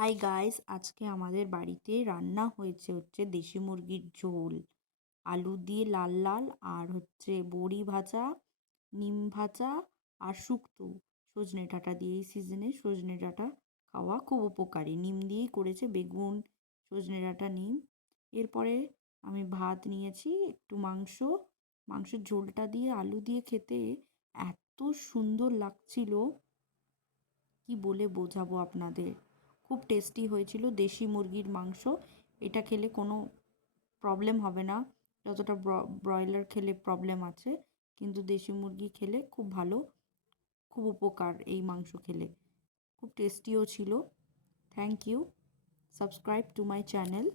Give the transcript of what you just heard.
Hi guys, আজকে আমাদের বাড়িতে রান্না হচ্ছে দেশি মুরগির ঝোল, আলু দিয়ে লাল লাল, আর বড়ি ভাজা, নিম ভাজা, আর শুক্তো সজনে ডাঁটা দিয়ে। এই সিজনে সজনে ডাঁটা খাওয়া খুব উপকারী। নিম দিয়েই করেছে, বেগুন, সজনে ডাঁটা, নিম। এরপরে আমি ভাত নিয়েছি, একটু মাংসের ঝোলটা দিয়ে আলু দিয়ে খেতে এত সুন্দর লাগছিল, কি বলে বোঝাবো আপনাদের। খুব টেস্টি হয়েছিল দেশি মুরগির মাংস। এটা খেলে কোনো প্রবলেম হবে না, যতটা ব্রয়লার খেলে প্রবলেম আছে, কিন্তু দেশি মুরগি খেলে খুব ভালো, খুব উপকার এই মাংস খেলে। খুব টেস্টিও ছিল। Thank you. Subscribe to my channel.